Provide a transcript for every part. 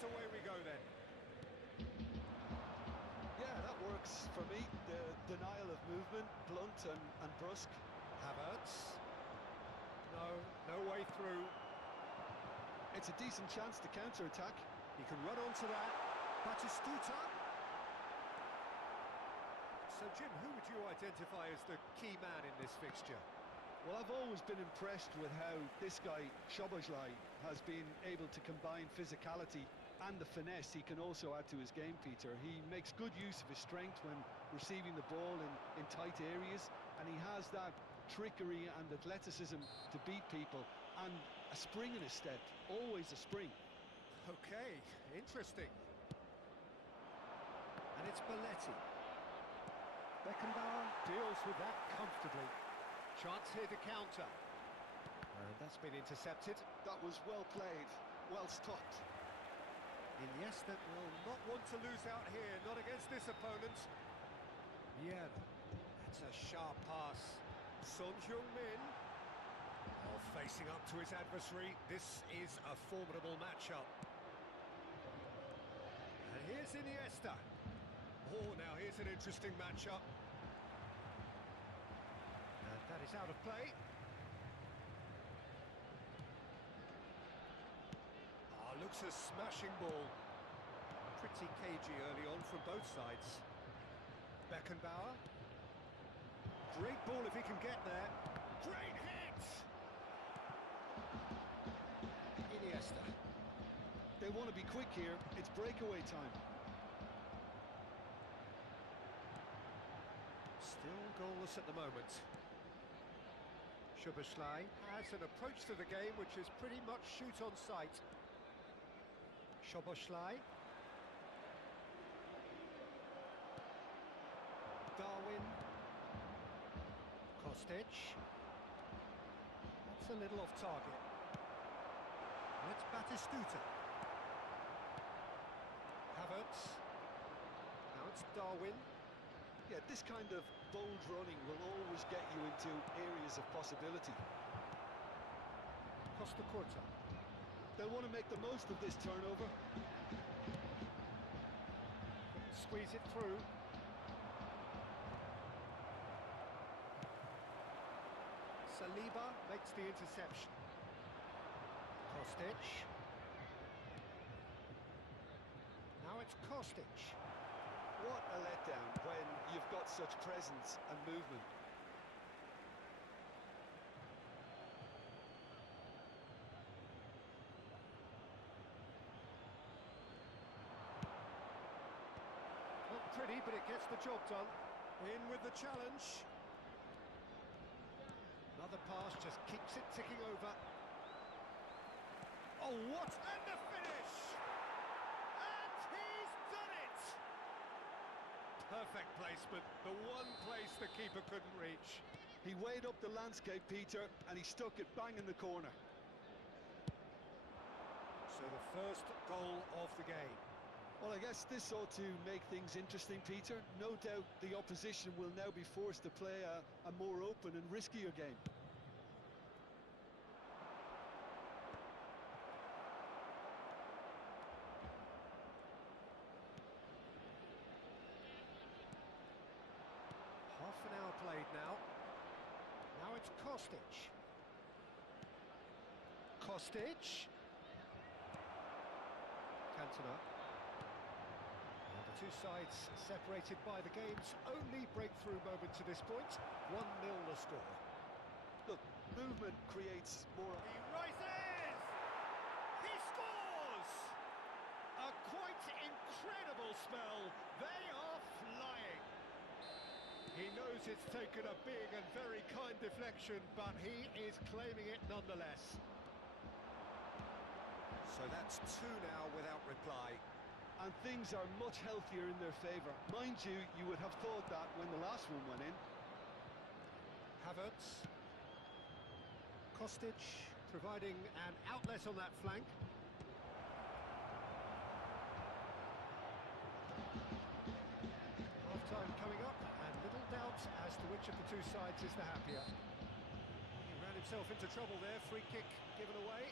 Yes, away we go then. Yeah, that works for me. The denial of movement, blunt and brusque. Havertz. No way through. It's a decent chance to counter-attack. He can run onto that. Batistuta. So, Jim, who would you identify as the key man in this fixture? Well, I've always been impressed with how this guy, Szoboszlai, has been able to combine physicality and the finesse he can also add to his game, Peter. He makes good use of his strength when receiving the ball in tight areas, and he has that trickery and athleticism to beat people, and a spring in his step, always a spring. Okay, interesting. And it's Belletti. Beckenbauer deals with that comfortably. Chance here to counter. And that's been intercepted. That was well played, well stopped. Iniesta will not want to lose out here, not against this opponent. Yeah, that's a sharp pass. Son Heung-min. Well, facing up to his adversary, this is a formidable matchup. And here's Iniesta. Oh, now here's an interesting matchup. And that is out of play. Oh, looks a smashing ball. Pretty cagey early on from both sides. Beckenbauer. Great ball if he can get there. Great hit! Iniesta. They want to be quick here. It's breakaway time. Still goalless at the moment. Szoboszlai has an approach to the game which is pretty much shoot on sight. Szoboszlai. Darwin. Kostic. That's a little off target. And it's Batistuta. Havertz. Now it's Darwin. Yeah, this kind of bold running will always get you into areas of possibility. Costa Curta. They'll want to make the most of this turnover. Squeeze it through. Saliba makes the interception. Kostic. Now it's Kostic. What a letdown when you've got such presence and movement. Not pretty, but it gets the job done. In with the challenge. Another pass just keeps it ticking over. Oh, what? And the finish! And he's done it! Perfect placement, the one place the keeper couldn't reach. He weighed up the landscape, Peter, and he stuck it bang in the corner. So the first goal of the game. Well, I guess this ought to make things interesting, Peter. No doubt the opposition will now be forced to play a more open and riskier game. Half an hour played now. Now it's Kostic. Kostic. Cantona. And the two sides separated by the game's only breakthrough moment to this point. 1-0 the score. Look, movement creates more... He rises! He scores! A quite incredible spell. They are flying. He knows it's taken a big and very kind deflection, but he is claiming it nonetheless. So that's two now without reply. And things are much healthier in their favour. Mind you, you would have thought that when the last one went in. Havertz. Kostic providing an outlet on that flank. Half-time coming up, and little doubt as to which of the two sides is the happier. He ran himself into trouble there, free kick given away.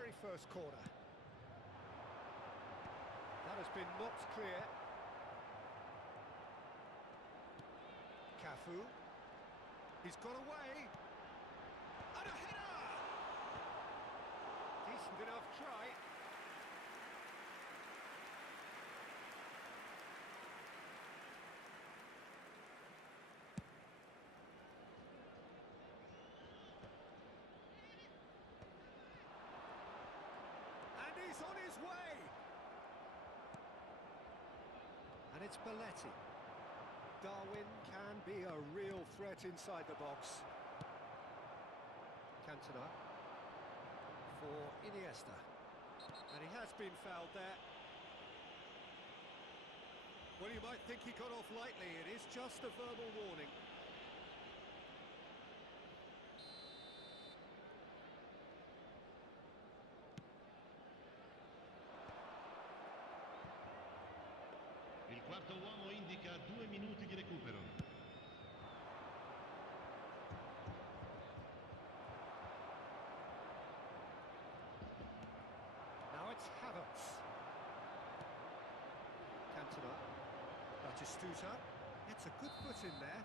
very first corner. That has been knocked clear. Cafu. He's got away. And a header! Decent enough try. And he's on his way. And it's Belletti. Darwin can be a real threat inside the box. Cantona for Iniesta. And he has been fouled there. Well, you might think he got off lightly. It is just a verbal warning. Il quarto uomo indica 2 minuti di recupero. Now it's Havertz. Cantona. Batistuta. It's a good foot in there.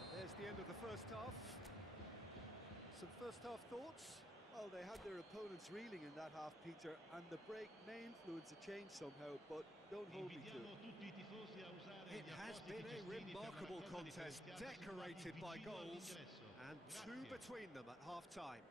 And there's the end of the first half. Some first half thoughts? Well, they had their opponents reeling in that half, Peter, and the break may influence a change somehow, but don't hold me to it. It has been a remarkable contest, decorated by goals, and two between them at half-time.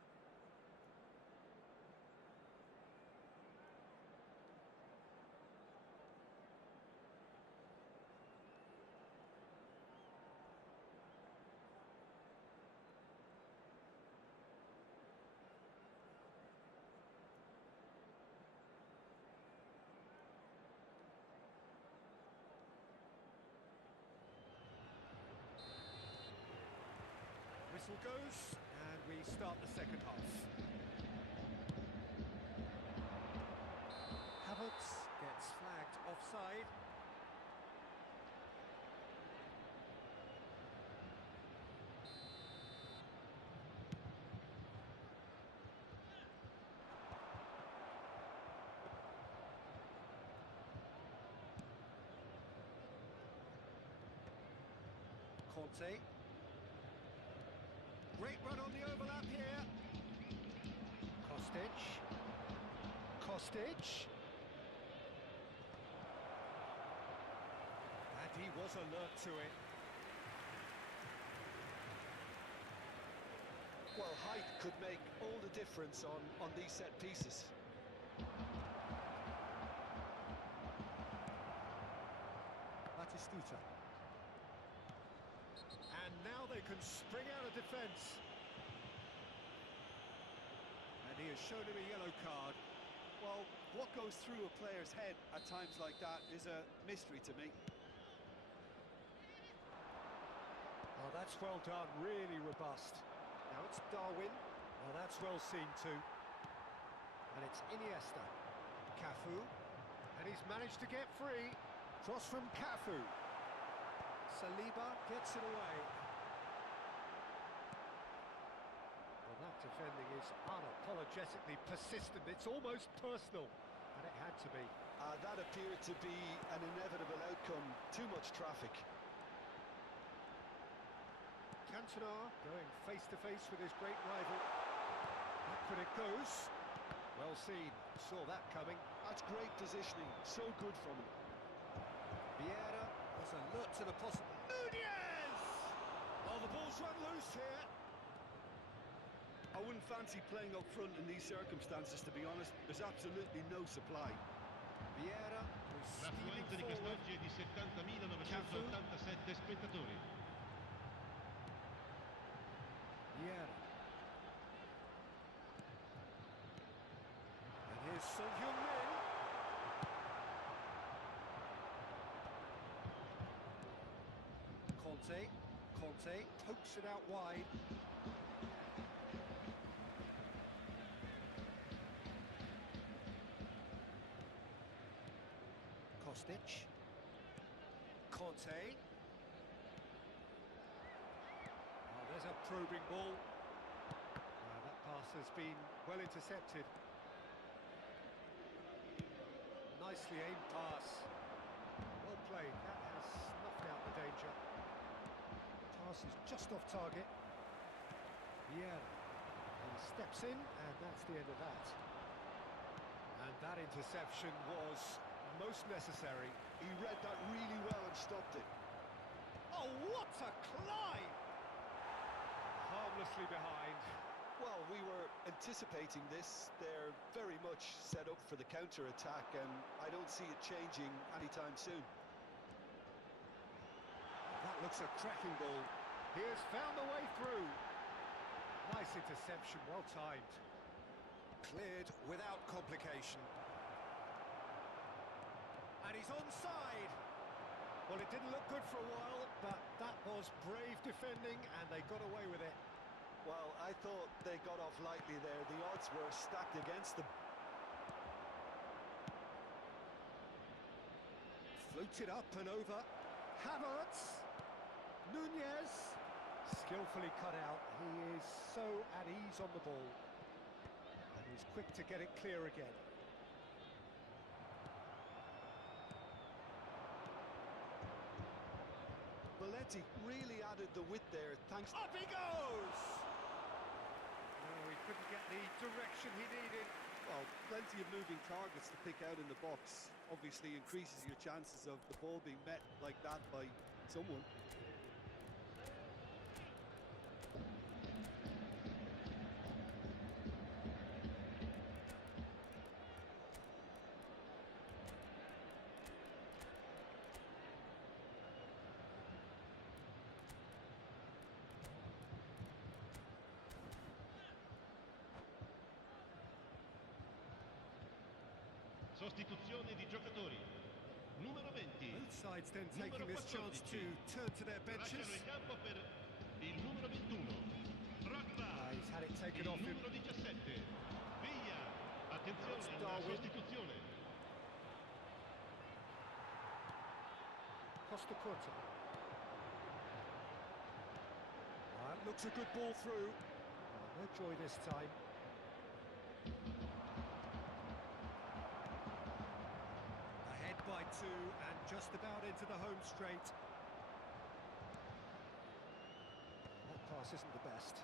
Whistle goes, and we start the second half. Havertz gets flagged offside. Conte. Great run on the overlap here. Kostic. And he was alert to it. Well, height could make all the difference on these set pieces. Batistuta. And now they can spring out of defence. And he has shown him a yellow card. Well, what goes through a player's head at times like that is a mystery to me. Oh, that's well done, really robust. Now it's Darwin. Well, that's well seen too. And it's Iniesta. Cafu. And he's managed to get free. Cross from Cafu. Saliba gets it away. Well, that defending is unapologetically persistent. It's almost personal, and it had to be. That appeared to be an inevitable outcome. Too much traffic. Cantona going face-to-face with his great rival. Back when it goes. Well seen. Saw that coming. That's great positioning. So good from him. Vieira was alert to the possible. Nunez! Well, the ball's run loose here. I wouldn't fancy playing up front in these circumstances, to be honest. There's absolutely no supply. Vieira was steaming L'affluenza di forward. quest'oggi è di 70.987 spettatori. Vieira. And here's Son Heung-min. Conte pokes it out wide. Kostic. Conte. Oh, there's a probing ball. That pass pass has been well intercepted. Nicely aimed pass. Well played, that has snuffed out the danger. Pass is just off target. Yeah, he steps in, and that's the end of that. And that interception was most necessary. He read that really well and stopped it. Oh, what a climb! Harmlessly behind. Well, we were anticipating this. They're very much set up for the counter-attack, and I don't see it changing anytime soon. That looks a cracking ball. He has found a way through. Nice interception, well timed. Cleared without complication. And he's onside. Well, it didn't look good for a while, but that was brave defending, and they got away with it. Well, I thought they got off lightly there. The odds were stacked against them. Floated up and over. Havertz. Nunez. Skillfully cut out. He is so at ease on the ball. And he's quick to get it clear again. Belletti really added the width there, thanks... Up he goes! No, he couldn't get the direction he needed. Well, plenty of moving targets to pick out in the box. Obviously increases your chances of the ball being met like that by someone. Sostituzione di giocatori. Numero 20. Both sides then taking Numero this chance 14. to turn to their benches. Lasciano il campo per il numero 21. Drogba. He's had it taken Il off him. numero 17. Via. Attenzione, una Darwin. sostituzione. Costa Curta. That looks a good ball through. Oh, no joy this time. Ahead by 2 and just about into the home straight. That pass isn't the best.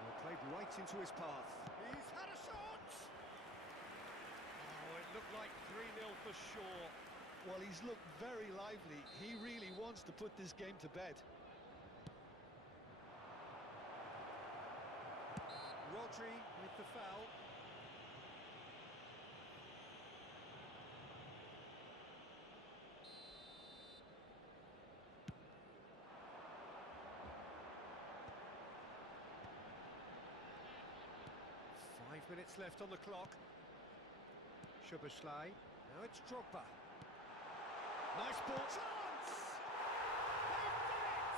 Well, played right into his path. He's had a shot! Oh, it looked like 3-0 for sure. Well, he's looked very lively. He really wants to put this game to bed. Rodri with the foul. Five minutes left on the clock. Szoboszlai. Now it's Drogba. Nice ball. Chance! They've done it!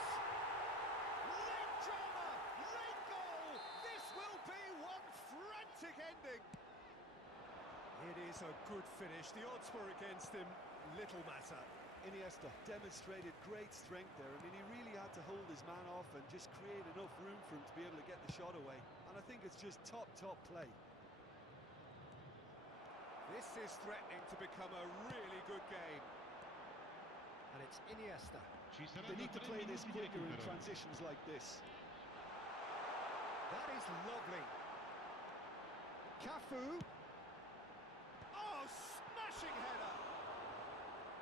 Late drama, late goal. This will be one frantic ending. It is a good finish. The odds were against him. Little matter. Iniesta demonstrated great strength there. I mean, he really had to hold his man off and just create enough room for him to be able to get the shot away. And I think it's just top play. This is threatening to become a really good game. And it's Iniesta. Ci They saranno need to 3 play this minuti di quicker in recupero. transitions like this. That is lovely. Cafu. Oh, smashing header.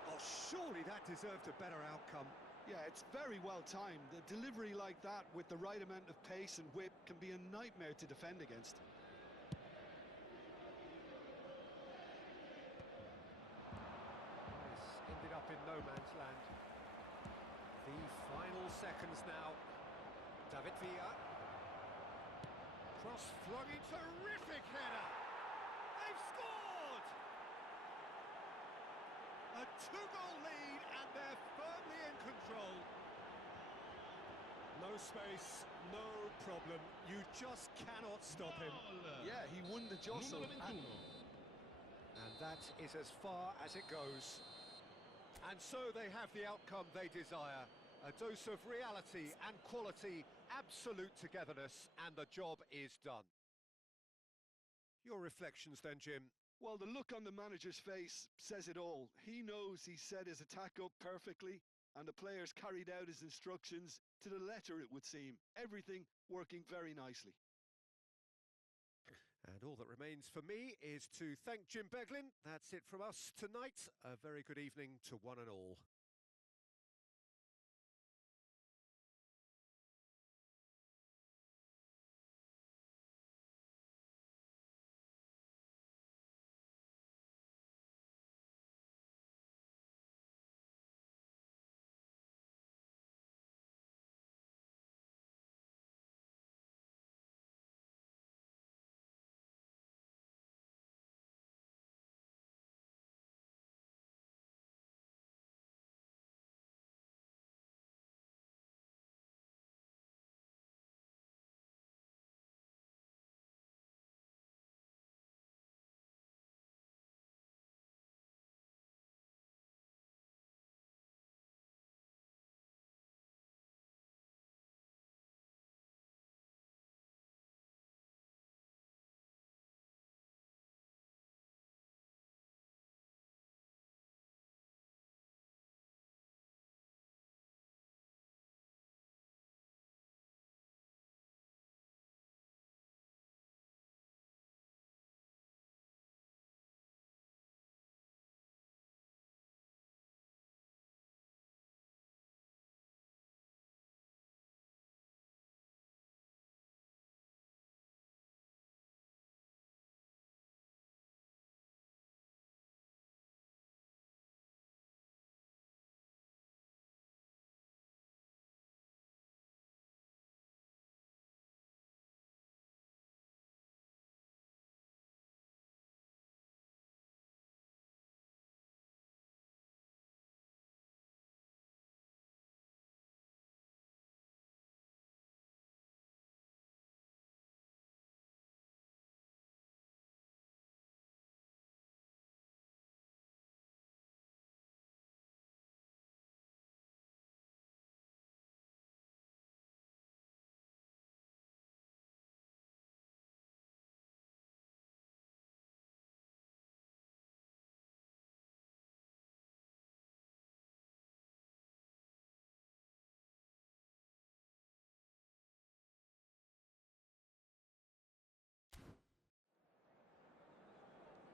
Oh, surely that deserved a better outcome. Yeah, it's very well timed. A delivery like that with the right amount of pace and whip can be a nightmare to defend against. This ended up in no man's land. The final seconds now. David Villa. Cross flung in, terrific header. They've scored! A 2-goal lead and they're firmly in control. No space, no problem. You just cannot stop him. Gol. Yeah, he won the jostle. Numero 21. And that is as far as it goes. And so they have the outcome they desire. A dose of reality and quality, absolute togetherness, and the job is done. Your reflections then, Jim? Well, the look on the manager's face says it all. He knows he set his attack up perfectly, and the players carried out his instructions to the letter, it would seem. Everything working very nicely. And all that remains for me is to thank Jim Beglin. That's it from us tonight. A very good evening to one and all.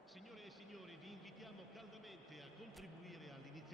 Signore e signori, vi invitiamo caldamente a contribuire all'iniziativa